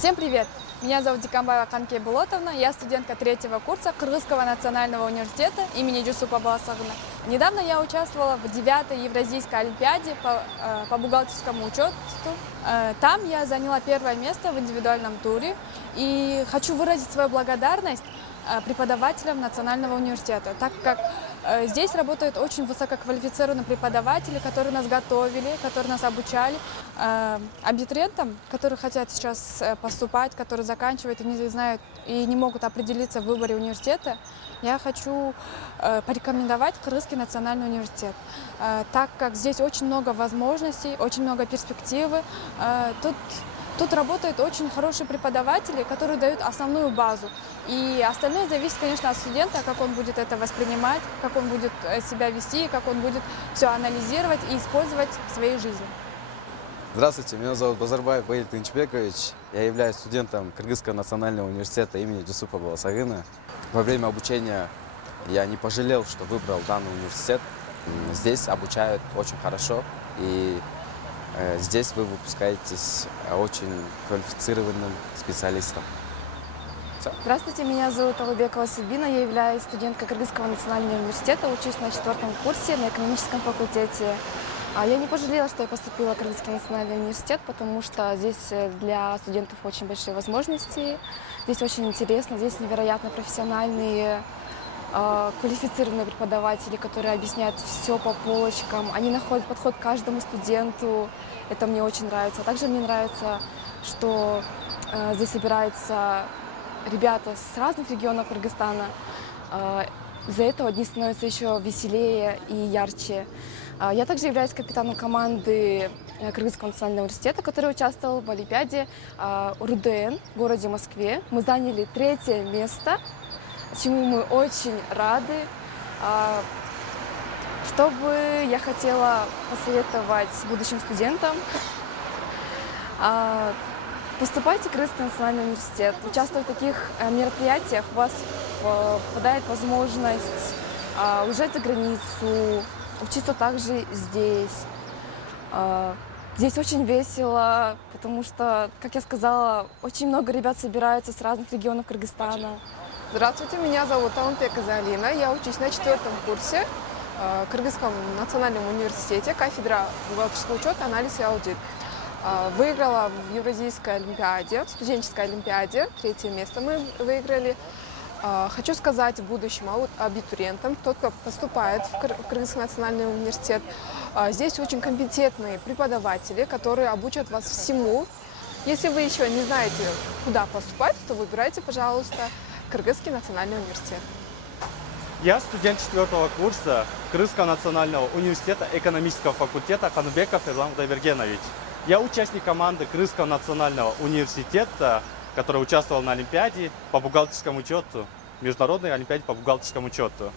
Всем привет! Меня зовут Дикамбаева Канке Булотовна, я студентка третьего курса Кыргызского национального университета имени Жусупа Баласагына. Недавно я участвовала в 9-й Евразийской олимпиаде по бухгалтерскому учету. Там я заняла первое место в индивидуальном туре и хочу выразить свою благодарность преподавателям Национального университета, так как здесь работают очень высококвалифицированные преподаватели, которые нас готовили, которые нас обучали. Абитуриентам, которые хотят сейчас поступать, которые заканчивают и не знают и не могут определиться в выборе университета, я хочу порекомендовать Кыргызский национальный университет, так как здесь очень много возможностей, очень много перспективы. Тут работают очень хорошие преподаватели, которые дают основную базу. И остальное зависит, конечно, от студента, как он будет это воспринимать, как он будет себя вести, как он будет все анализировать и использовать в своей жизни. Здравствуйте, меня зовут Базарбаев Баиль Тынчбекович. Я являюсь студентом Кыргызского национального университета имени Жусупа Баласагына. Во время обучения я не пожалел, что выбрал данный университет. Здесь обучают очень хорошо, и здесь вы выпускаетесь очень квалифицированным специалистом. Здравствуйте, меня зовут Алубекова Сабина, я являюсь студенткой Кыргызского национального университета, учусь на 4-м курсе на экономическом факультете. Я не пожалела, что я поступила в Кыргызский национальный университет, потому что здесь для студентов очень большие возможности, здесь очень интересно, здесь невероятно профессиональные, квалифицированные преподаватели, которые объясняют все по полочкам, они находят подход к каждому студенту, это мне очень нравится. Также мне нравится, что здесь собираются ребята с разных регионов Кыргызстана. Из-за этого дни становятся еще веселее и ярче. Я также являюсь капитаном команды Кыргызского национального университета, который участвовал в Олимпиаде РУДН в городе Москве. Мы заняли 3-е место, чему мы очень рады. Что бы я хотела посоветовать будущим студентам? Поступайте в Кыргызский национальный университет, участвуя в таких мероприятиях, у вас попадает возможность уезжать за границу, учиться также здесь. Здесь очень весело, потому что, как я сказала, очень много ребят собираются с разных регионов Кыргызстана. Здравствуйте, меня зовут Таунтека Залина, я учусь на 4-м курсе в Кыргызском национальном университете, кафедра бухгалтерского учета, анализ и аудит. Выиграла в Евразийской олимпиаде, в студенческой олимпиаде, 3-е место мы выиграли. Хочу сказать будущим абитуриентам, тот, кто поступает в Кыргызский национальный университет, здесь очень компетентные преподаватели, которые обучат вас всему. Если вы еще не знаете, куда поступать, то выбирайте, пожалуйста, Кыргызский национальный университет. Я студент 4-го курса Кыргызского национального университета экономического факультета Ханбеков Эрлан Удайбергенович. Я участник команды Кыргызского национального университета, который участвовал на Олимпиаде по бухгалтерскому учету, Международной Олимпиаде по бухгалтерскому учету.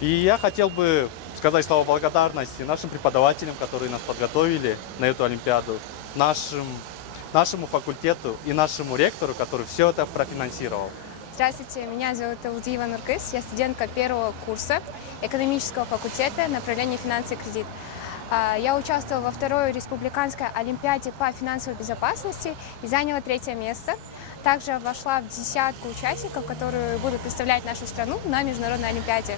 И я хотел бы сказать слова благодарности нашим преподавателям, которые нас подготовили на эту Олимпиаду, нашему факультету и нашему ректору, который все это профинансировал. Здравствуйте, меня зовут Элдиева Нуркыз, я студентка 1-го курса экономического факультета направления финансы и кредит. Я участвовала во 2-й республиканской олимпиаде по финансовой безопасности и заняла 3-е место. Также вошла в 10-ку участников, которые будут представлять нашу страну на международной олимпиаде.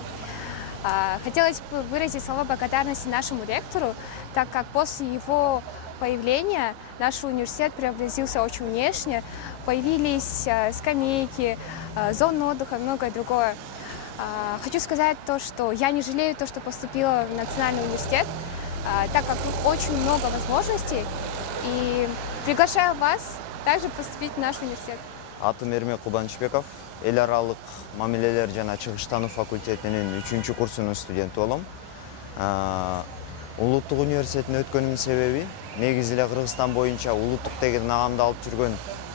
Хотелось бы выразить слова благодарности нашему ректору, так как после его появления наш университет преобразился очень внешне. Появились скамейки, зоны отдыха и многое другое. Хочу сказать то, что я не жалею то, что поступила в Национальный университет, так как тут очень много возможностей, и приглашаю вас также поступить в наш университет. Атым Эрмек Кубанычбеков, эл аралык мамилелер жана чыгыштануу факультетинин 3-чү курсунун студенти болом. Улуттук университетине өткөнүмдүн себеби негизи эле Кыргызстан боюнча улуттук деген наамды алып жүргөн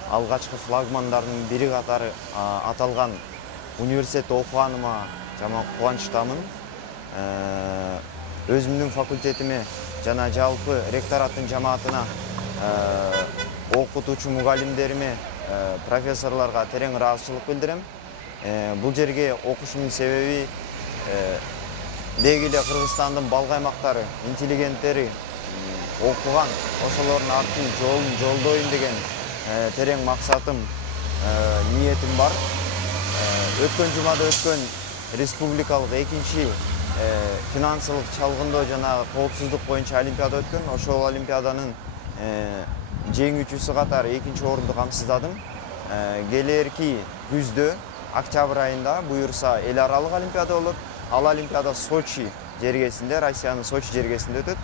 алгачкы флагмандардын бири катары аталган университетте окуганыма жаман кубанычтамын. Өзүмдүн факультетиме жана жалпы ректораттын жамаатына, окутуучу мугалимдериме, профессорлорго терең ыраазычылык билдирем. Бул жерге окушумдун себеби деги эле Кыргызстандын балгаймактары, интеллигенттери окуган, ошолордун артын жолдойм деген терең максатым, ниетим бар. Өткөн жумада өткөн республикалык экинчи финансылык чалгындоо жана коопсуздук боюнча олимпиада өткөн. Ошол олимпиаданын жеңүүчүсү катары экинчи орунду камсыздадым. Келерки күздө, октябрь айында буюрса эл аралык олимпиада болот. Ал олимпиада Сочи жергесинде, Россиянын Сочи жергесинде өтөт.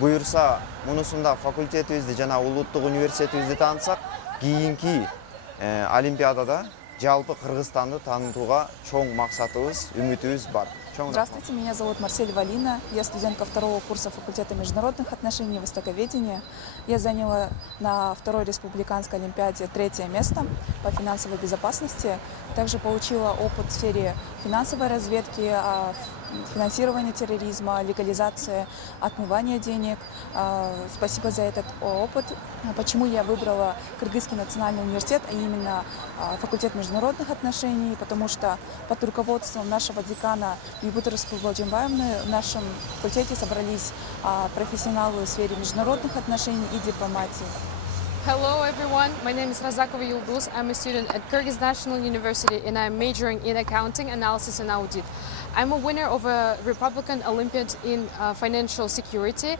Буюрса, мунусунда факультетибизди жана улуттук университетибизди таанытсак, кийинки олимпиадада жалпы Кыргызстанды таанытууга чоң максатыбыз, үмүтүбүз бар. Здравствуйте, меня зовут Марсель Валина. Я студентка второго курса факультета международных отношений и востоковедения. Я заняла на второй республиканской олимпиаде 3-е место по финансовой безопасности. Также получила опыт в сфере финансовой разведки, финансирования терроризма, легализации отмывания денег. Спасибо за этот опыт. Почему я выбрала Кыргызский национальный университет, а именно факультет международных отношений? Потому что под руководством нашего декана Бибут Распылбаджимбаевны в нашем факультете собрались профессионалы в сфере международных отношений и дипломатии. Hello everyone, my name is Razakova Yulduz. I'm a student at Kyrgyz National University and I'm majoring in accounting, analysis and audit. I'm a winner of a Republican Olympiad in financial security.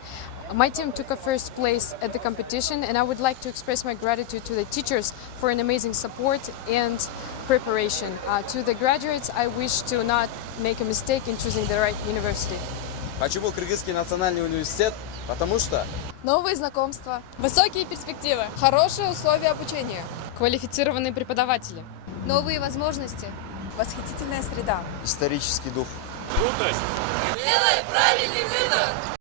My team took a first place at the competition and I would like to express my gratitude to the teachers for an amazing support and preparation. To the graduates, I wish to not make a mistake in choosing the right university. Почему Кыргызский национальный университет? Потому что Новые знакомства, Высокие перспективы. хорошие условия обучения. Квалифицированные преподаватели. Новые возможности. Восхитительная среда. Исторический дух. Крутость.